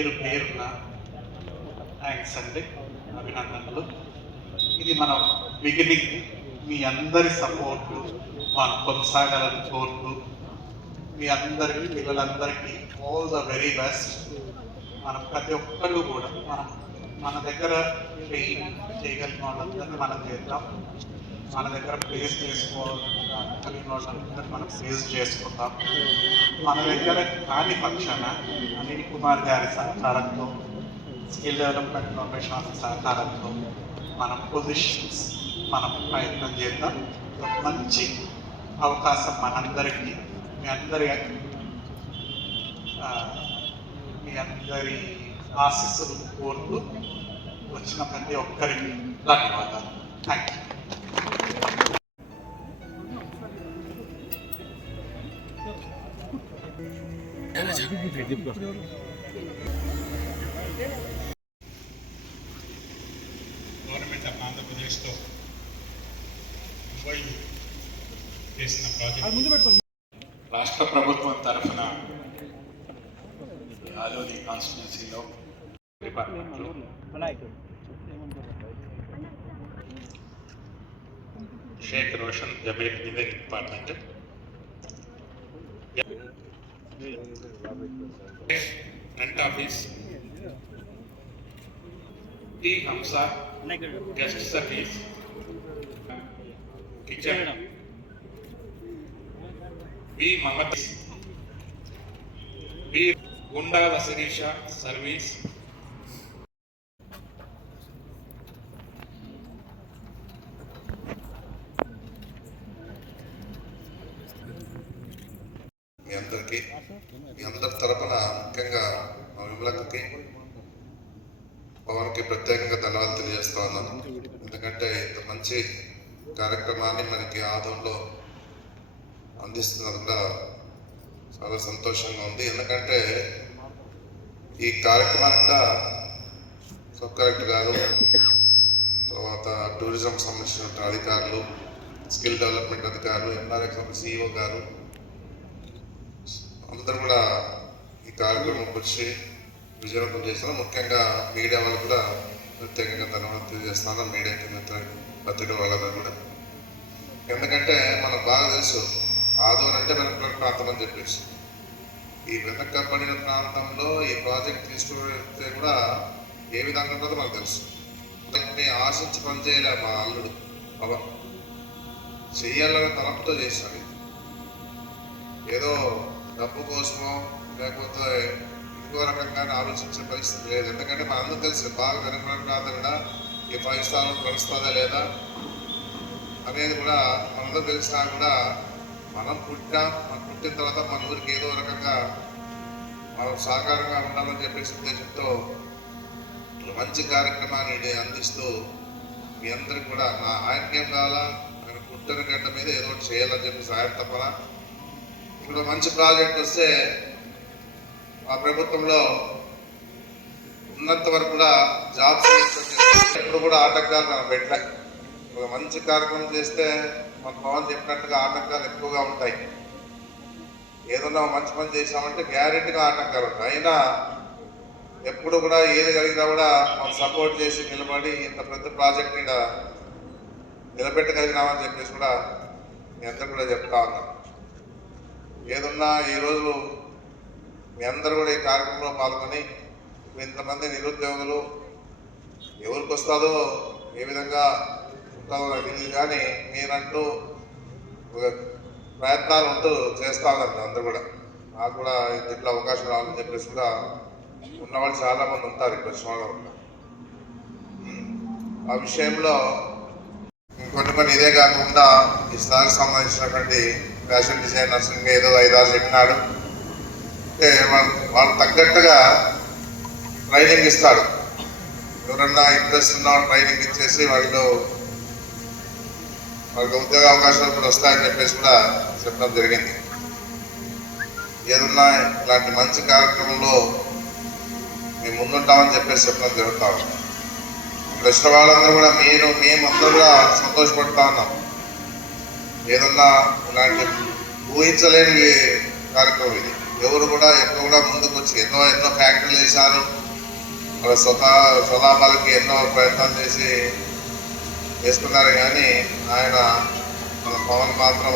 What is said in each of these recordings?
పేరు పేరున థ్యాంక్స్ అండి అభినందనలు. ఇది మనం బిగినింగ్ మీ అందరి సపోర్టు మనం కొనసాగాలని కోరుతూ మీ అందరికీ పిల్లలందరికీ ఆల్ ద వెరీ బెస్ట్ మనం ప్రతి ఒక్కళ్ళు కూడా మనం మన దగ్గర ట్రైన్ చేయగలిగిన వాళ్ళందరినీ మనం చేద్దాం. మన దగ్గర ప్లేస్ చేసుకోవాలి వాళ్ళందరినీ మనం ప్లేస్ చేసుకుందాం. మన దగ్గర కాని పక్షాన అనిల్ కుమార్ గారి సహకారంతో స్కిల్ డెవలప్మెంట్ ప్రొఫెషనల్ సహకారంతో మన పొజిషన్స్ మనం ప్రయత్నం చేద్దాం. మంచి అవకాశం మనందరికీ మీ అందరి మీ అందరి ఆశీస్సులు కోరుతూ వచ్చిన ప్రతి ఒక్కరికి ధన్యవాదాలు. థ్యాంక్ యూ గవర్నమెంట్ ఆఫ్ ఆంధ్రప్రదేశ్తో ముంబై చేసిన ప్రాజెక్ట్. రాష్ట్ర ప్రభుత్వం తరఫున ఆలోని కాన్స్టిట్యున్సీలో డిపార్ట్మెంట్లో Sheikh Roshan Jabir engineering department. front office T Hamsa guest service kitchen B Mohammad B Gundala Sirisha service మీ అందరికీ మా పవన్కి ప్రత్యేకంగా ధన్యవాదాలు తెలియజేస్తా ఉన్నాను ఎందుకంటే ఇంత మంచి కార్యక్రమాన్ని మనకి ఆదంలో అందిస్తున్నది కూడా చాలా సంతోషంగా ఉంది. ఎందుకంటే ఈ కార్యక్రమానికి కూడా సబ్ కలెక్టర్ గారు తర్వాత టూరిజం సంబంధించిన అధికారులు స్కిల్ డెవలప్మెంట్ అధికారులు ఎన్ఆర్ఎక్స్ సిఇఓ గారు అందరూ కూడా ఈ కార్యక్రమం వచ్చి విజయవంతం చేస్తాను. ముఖ్యంగా మీడియా వాళ్ళకు కూడా ప్రత్యేకంగా ధన్యవాదాలు తెలియజేస్తాను. మీడియా మిత్రులకు పత్రిక వాళ్ళందరూ కూడా. ఎందుకంటే మనకు బాగా తెలుసు ఆదోన్ అంటే వెనకబడిన ప్రాంతం అని చెప్పేసి. ఈ వెనకబడిన ప్రాంతంలో ఈ ప్రాజెక్ట్ తీసుకువెళ్తే కూడా ఏ విధంగా ఉంటుందో మనకు తెలుసు. దాన్ని ఆశించి పనిచేయలే మా అల్లుడు పవన్. చెయ్యాలనే తలంపుతో చేశాడు ఏదో డబ్బు కోసమో లేకపోతే ఇంకో రకంగా ఆలోచించే పరిస్థితి లేదు. ఎందుకంటే మనందరూ అందరూ బాగా వెనకబడిన కూడా ఈ ఫైవ్ స్థానం నడుస్తుందా లేదా? అనేది కూడా మనందరూ తెలిసినా కూడా మనం పుట్టాం మనం పుట్టిన తర్వాత మన ఊరికి ఏదో రకంగా మనం సహకారంగా ఉండాలని చెప్పేసి ఉద్దేశంతో మంచి కార్యక్రమాన్ని అందిస్తూ మీ అందరికి కూడా నా ఆజ్ఞం కావాలా? ఆయన పుట్టిన గంట మీద ఏదో ఒకటి చేయాలని చెప్పేసి ఆయన తప్పన? ఇప్పుడు మంచి ప్రాజెక్ట్ వస్తే మా ప్రభుత్వంలో ఉన్నంత వరకు కూడా జాబ్స్ ఎప్పుడు కూడా ఆటంకాలు మనం పెట్టలే ఒక మంచి కార్యక్రమం చేస్తే మన పవన్ చెప్పినట్టుగా ఆటంకాలు ఎక్కువగా ఉంటాయి. ఏదన్నా మంచి పని చేసామంటే గ్యారెంటీగా ఆటంకాలు ఉంటాయి. అయినా ఎప్పుడు కూడా ఏది కలిగినా కూడా మనం సపోర్ట్ చేసి నిలబడి ఇంత పెద్ద ప్రాజెక్ట్ మీద నిలబెట్టగలిగినామని చెప్పేసి కూడా నేను అందరు కూడా చెప్తా ఉన్నాను. ఏదున్నా ఈరోజు మీ అందరూ కూడా ఈ కార్యక్రమంలో పాల్గొని ఇంతమంది నిరుద్యోగులు ఎవరికి వస్తుందో ఏ విధంగా ఉంటుందో నాకు తెలియదు కానీ మీరంటూ ఒక ప్రయత్నాలు ఉంటూ చేస్తా ఉన్నారు అందరూ కూడా. నాకు కూడా ఇట్లా అవకాశం రావాలని చెప్పేసి కూడా ఉన్నవాళ్ళు చాలామంది ఉంటారు ఇక్కడ కృష్ణలో ఆ విషయంలో ఇంకొన్ని కొన్ని ఇదే కాకుండా ఈ స్థాయికి సంబంధించినటువంటి ఫ్యాషన్ డిజైనర్స్ ఇంకా ఏదో ఐదారు చెప్పినాడు. వాళ్ళ వాళ్ళు తగ్గట్టుగా ట్రైనింగ్ ఇస్తాడు. ఎవరన్నా ఇంట్రెస్ట్ ఉన్న ట్రైనింగ్ ఇచ్చేసి వాళ్ళు వాళ్ళకి ఉద్యోగ అవకాశాలు కూడా వస్తాయని చెప్పేసి కూడా చెప్పడం జరిగింది. ఏదన్నా ఇలాంటి మంచి కార్యక్రమంలో మేము ముందుంటామని చెప్పేసి చెప్పడం జరుగుతా ఉంది. ఇక్కడ వచ్చిన వాళ్ళందరూ కూడా మీరు మేమందరూ కూడా సంతోషపడుతూ ఉన్నాం. ఏదన్నా ఇలాంటి ఊహించలేని కార్యక్రమం ఇది. ఎవరు కూడా ఎక్కువ కూడా ముందుకు వచ్చి ఎన్నో ఎన్నో ఫ్యాక్టరీలు వేశారు. వాళ్ళ స్వతా స్వలాభాలకి ఎన్నో ప్రయత్నాలు చేసి వేసుకున్నారు. కానీ ఆయన మన పవన్ మాత్రం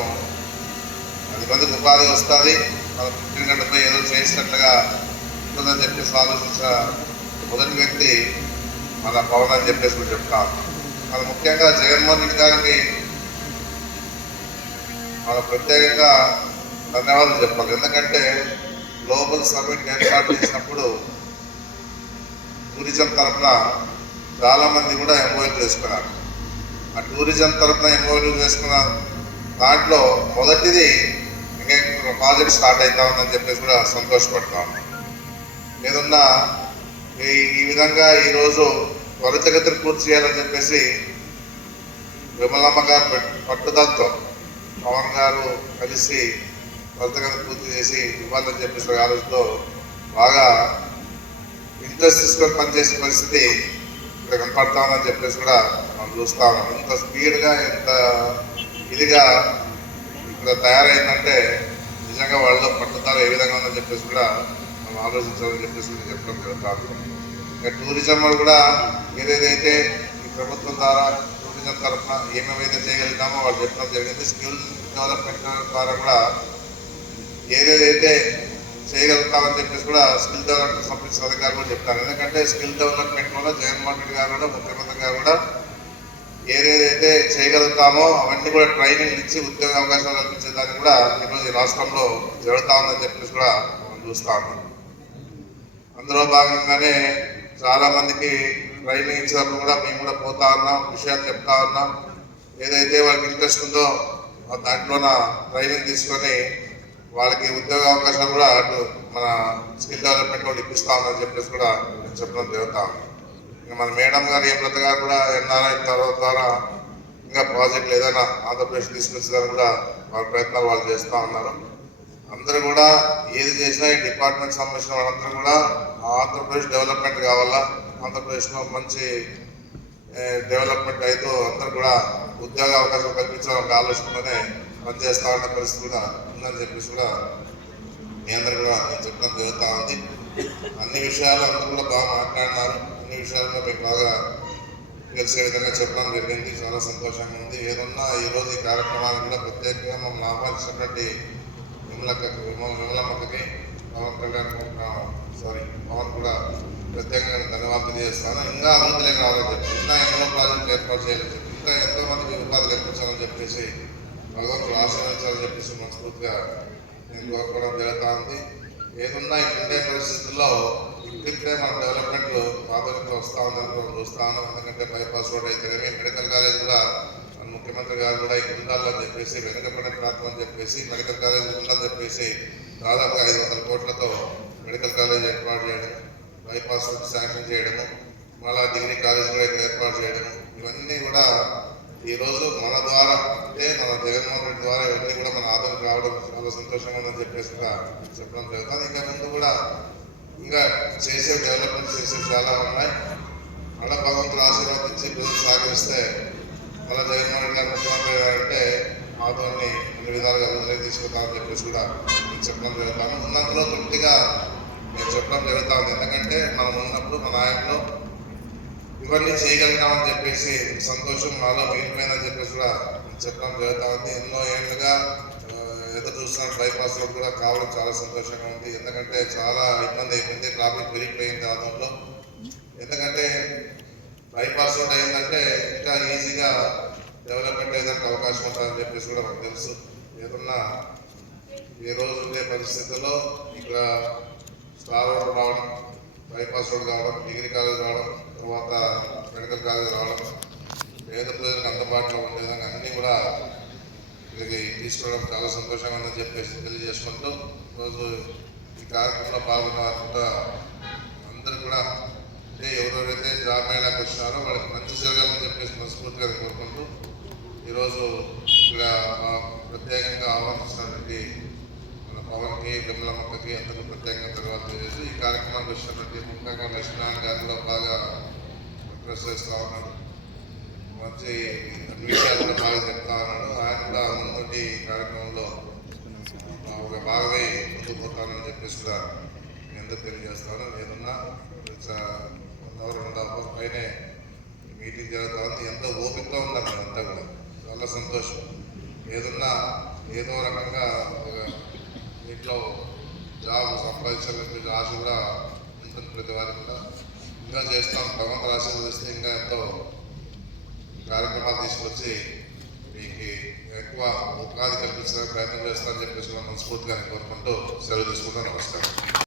పది మందికి ఉపాధి వస్తుంది. మన పుట్టిన గంటపై ఏదో చేసినట్లుగా ఉంటుందని చెప్పేసి ఆలోచించిన మొదటి వ్యక్తి మన పవన్ అని చెప్పేసి కూడా చెప్తాం మన ముఖ్యంగా జగన్మోహన్ రెడ్డి గారికి మన ప్రత్యేకంగా ధన్యవాదాలు చెప్పాలి. ఎందుకంటే గ్లోబల్ సమ్మిట్ ఏర్పాటు చేసినప్పుడు టూరిజం తరఫున చాలా మంది కూడా ఇన్వాల్వ్ చేసుకున్నారు. ఆ టూరిజం తరఫున ఇన్వాల్వ్ చేసుకున్న దాంట్లో మొదటిది ఇంకా ప్రాజెక్ట్ స్టార్ట్ అవుతా ఉందని చెప్పేసి కూడా సంతోషపడతా ఉన్నాం. ఏదన్నా ఈ ఈ విధంగా ఈరోజు త్వరితగతిని పూర్తి చేయాలని చెప్పేసి విమలమ్మ గారు పట్టుదలతో పవన్ గారు కలిసి కొత్తగా పూర్తి చేసి ఇవ్వాలని చెప్పేసి ఆలోచనతో బాగా ఇంట్రెస్ట్ తీసుకొని పనిచేసే పరిస్థితి ఇక్కడ కనపడతా ఉందని చెప్పేసి కూడా మనం చూస్తా ఉన్నాం. ఇంత స్పీడ్గా ఇంత ఇదిగా ఇక్కడ తయారైందంటే నిజంగా వాళ్ళలో పట్టుదల ఏ విధంగా ఉందని చెప్పేసి కూడా మనం ఆలోచించాలని చెప్పేసి నేను చెప్పడం జరుగుతాను ఇంకా టూరిజం వాళ్ళు కూడా ఏదేదైతే ఈ ప్రభుత్వం ద్వారా టూరిజం తరఫున ఏమేమైతే చేయగలుగుతామో వాళ్ళు చెప్పడం జరిగింది. స్కిల్ డెవలప్మెంట్ ద్వారా కూడా ఏదేదైతే చేయగలుగుతామని చెప్పేసి కూడా స్కిల్ డెవలప్మెంట్ సంబంధించిన అధికారులు కూడా చెప్తారు. ఎందుకంటే స్కిల్ డెవలప్మెంట్ కూడా జగన్మోహన్ రెడ్డి గారు కూడా ముఖ్యమంత్రి గారు కూడా ఏదేదైతే చేయగలుగుతామో అవన్నీ కూడా ట్రైనింగ్ ఇచ్చి ఉద్యోగ అవకాశాలు కల్పించేదానికి కూడా ఈరోజు రాష్ట్రంలో జరుగుతా ఉందని చెప్పేసి కూడా మనం చూస్తా ఉన్నాం. అందులో భాగంగానే చాలామందికి ట్రైనింగ్ ఇచ్చినప్పుడు కూడా మేము కూడా పోతా ఉన్నాం విషయాలు చెప్తా ఉన్నాం. ఏదైతే వాళ్ళకి ఇంట్రెస్ట్ ఉందో దాంట్లోన ట్రైనింగ్ తీసుకొని వాళ్ళకి ఉద్యోగ అవకాశాలు కూడా అటు మన స్కిల్ డెవలప్మెంట్ కూడా ఇప్పిస్తా ఉందని చెప్పేసి కూడా నేను చెప్పడం జరుగుతా ఉంది. ఇంకా మన మేడం గారు హేమలత గారు కూడా ఎన్ఆర్ఐ తర్వాత ద్వారా ఇంకా ప్రాజెక్టులు ఏదైనా ఆంధ్రప్రదేశ్ తీసుకొచ్చేదాన్ని కూడా వాళ్ళ ప్రయత్నాలు వాళ్ళు చేస్తూ ఉన్నారు. అందరూ కూడా ఏది చేసినా ఈ డిపార్ట్మెంట్ సంబంధించిన వాళ్ళందరూ కూడా ఆంధ్రప్రదేశ్ డెవలప్మెంట్ కావాలా ఆంధ్రప్రదేశ్లో మంచి డెవలప్మెంట్ అయితే అందరూ కూడా ఉద్యోగ అవకాశం కల్పించాలని ఆలోచనతోనే పనిచేస్తా ఉన్న పరిస్థితి కూడా ఉందని చెప్పేసి కూడా మీ అందరూ కూడా నేను చెప్పడం జరుగుతూ ఉంది. అన్ని విషయాలు అందరూ కూడా బాగా మాట్లాడినారు. అన్ని విషయాల్లో మీకు బాగా తెలిసే విధంగా చెప్పడం జరిగింది. చాలా సంతోషంగా ఉంది. ఏదన్నా ఈరోజు ఈ కార్యక్రమాలు కూడా ప్రత్యేకంగా మమ్మల్ని ఆహ్వానించినటువంటి విమలక్కకి విమల విమలమ్మకి పవన్ కళ్యాణ్ సారీ పవన్ కూడా ప్రత్యేకంగా ధన్యవాదాలు తెలియజేస్తాను. ఇంకా అభివృద్ధిలోకి రావాలని చెప్పి ఇంకా ఎన్నో ప్రాజెక్టులు ఏర్పాటు చేయాలని చెప్పి ఇంకా ఎంతో మందికి ఉపాధి కల్పించాలని చెప్పేసి భగవంతుడు ఆశ్రయించాలని చెప్పేసి మనస్ఫూర్తిగా నేను కోరుకోవడం జరుగుతూ ఉంది. ఏదున్నా ఈ పరిస్థితుల్లో ఇప్పుడే మన డెవలప్మెంట్ ప్రాధాన్యత వస్తూ ఉందని మనం చూస్తాను. ఎందుకంటే బైపాస్ రోడ్ అయితేనేమి మెడికల్ కాలేజ్ కూడా మన ముఖ్యమంత్రి గారు కూడా ఇక్కడ ఉండాలని చెప్పేసి వెనుకబడిన ప్రాంతం అని చెప్పేసి మెడికల్ కాలేజ్ ఉండాలని చెప్పేసి దాదాపు ఐదు వందల కోట్లతో మెడికల్ కాలేజ్ ఏర్పాటు చేయడం బైపాస్ రోడ్ శాంక్షన్ చేయడము మళ్ళా డిగ్రీ కాలేజ్ కూడా ఇక్కడ ఏర్పాటు చేయడము ఇవన్నీ కూడా ఈ రోజు మన ద్వారా అంటే మన జగన్మోహన్ రెడ్డి ద్వారా ఇవన్నీ కూడా మన ఆదరణ రావడం చాలా సంతోషంగా ఉందని చెప్పేసి కూడా చెప్పడం జరుగుతుంది. ఇంకా ముందు కూడా ఇంకా చేసే డెవలప్మెంట్ చేసే చాలా ఉన్నాయి. మళ్ళీ భగవంతుడు ఆశీర్వాదించి ప్రజలు సహకరిస్తే మళ్ళీ జగన్మోహన్ రెడ్డి గారు ముఖ్యమంత్రి గారు అంటే ఆదోని అన్ని విధాలుగా అభివృద్ధి తీసుకుంటామని చెప్పేసి కూడా నేను చెప్పడం జరుగుతాను ఉన్నంతలో తృప్తిగా నేను చెప్పడం జరుగుతుంది. ఎందుకంటే మనం ఉన్నప్పుడు మన ఆయనలో ఇవన్నీ చేయగలిగామని చెప్పేసి సంతోషం మాలో మిగిలిపోయిందని చెప్పేసి కూడా చెప్పడం జరుగుతూ ఉంది ఎన్నో ఏళ్ళుగా ఆ, ఎదురు చూస్తున్న బైపాస్ రోడ్ కూడా కావడం చాలా సంతోషంగా ఉంది. ఎందుకంటే చాలా ఇబ్బంది అయిపోయింది ట్రాఫిక్ పెరిగిపోయింది ఆదంలో ఎందుకంటే బైపాస్ రోడ్ అయిందంటే ఇంకా ఈజీగా డెవలప్మెంట్ అయ్యేదానికి అవకాశం ఉంటుందని చెప్పేసి కూడా మనకు తెలుసు. ఏదన్నా ఈ రోజు ఉండే పరిస్థితుల్లో ఇక్కడ స్టార్ రోడ్ రావడం బైపాస్ రోడ్ కావడం డిగ్రీ కాలేజ్ రావడం తర్వాత మెడికల్ కాలేజ్ రావడం పేద ప్రజలకు అందుబాటులో ఉండే విధంగా అన్నీ కూడా ఇక్కడికి తీసుకోవడం చాలా సంతోషంగా ఉందని చెప్పేసి తెలియజేసుకుంటూ ఈరోజు ఈ కార్యక్రమంలో పాల్గొన్న అందరూ కూడా అంటే ఎవరెవరైతే జాబ్ మేళాకి వచ్చినారో వాళ్ళకి మంచి జరగాలని చెప్పేసి మనస్ఫూర్తిగా కోరుకుంటూ ఈరోజు ఇక్కడ ప్రత్యేకంగా ఆహ్వానిస్తున్నటువంటి పవన్కి విమలమ్మకి అందరూ ప్రత్యేకంగా తర్వాత చేసి ఈ కార్యక్రమానికి వచ్చినటువంటి ముఖ్యంగా లక్ష్మీనారాయణ గారు కూడా బాగా ప్రెస్ చేస్తూ ఉన్నాడు. మంచి విషయాలు కూడా బాగా చెప్తా ఉన్నాడు. ఆయన కూడా ముందుండి ఈ కార్యక్రమంలో ఒక భాగమై ముందుకు పోతానని చెప్పేసి కూడా ఎందుకు తెలియజేస్తాను. నేనున్నా రెండు పైనే మీటింగ్ జరుగుతా ఉంది. ఎంతో ఓపికగా ఉన్నారు అంతా కూడా. చాలా సంతోషం. ఏదున్నా ఏదో రకంగా ఒక ఇంట్లో జాబ్ సంపాదించాలని మీకు ఆశ కూడా ఉంటుంది ప్రతి వారికి కూడా. ఇంకా చేస్తాం భగవంతుడు ఆశీర్వదిస్తే ఇంకా ఎంతో కార్యక్రమాలు తీసుకొచ్చి మీకు ఎక్కువ ఉపాధి కల్పించడానికి ప్రయత్నం చేస్తానని చెప్పేసి మనస్ఫూర్తిగా కోరుకుంటూ సెలవు తీసుకుంటాను నమస్కారం.